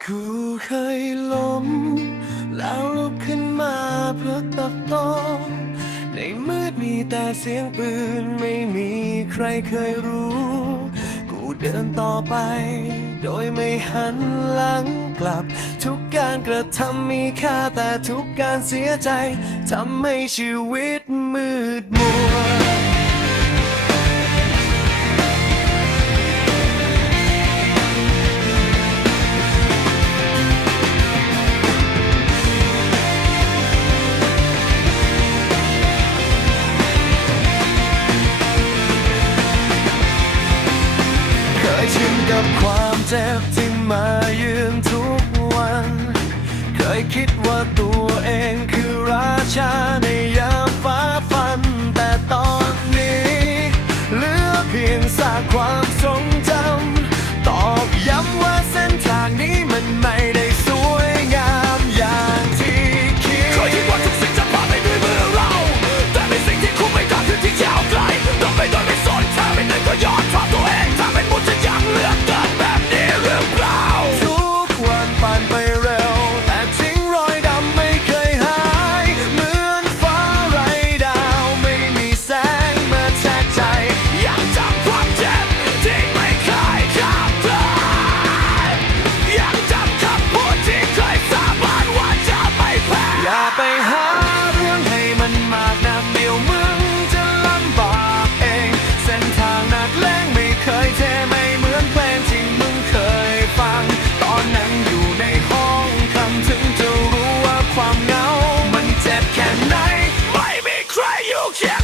กูเคยล้ม แล้วลุกขึ้นมาเพื่อตับโตในมืดมีแต่เสียงปืนไม่มีใครเคยรู้ กูเดินต่อไป โดยไม่หันหลังกลับ ทุกการกระทำมีค่าแต่ทุกการเสียใจทำให้ชีวิตมืดมัว เจ็บที่มายืนทุกวัน เคยคิดว่าตัวเองคือราชาใน yeah.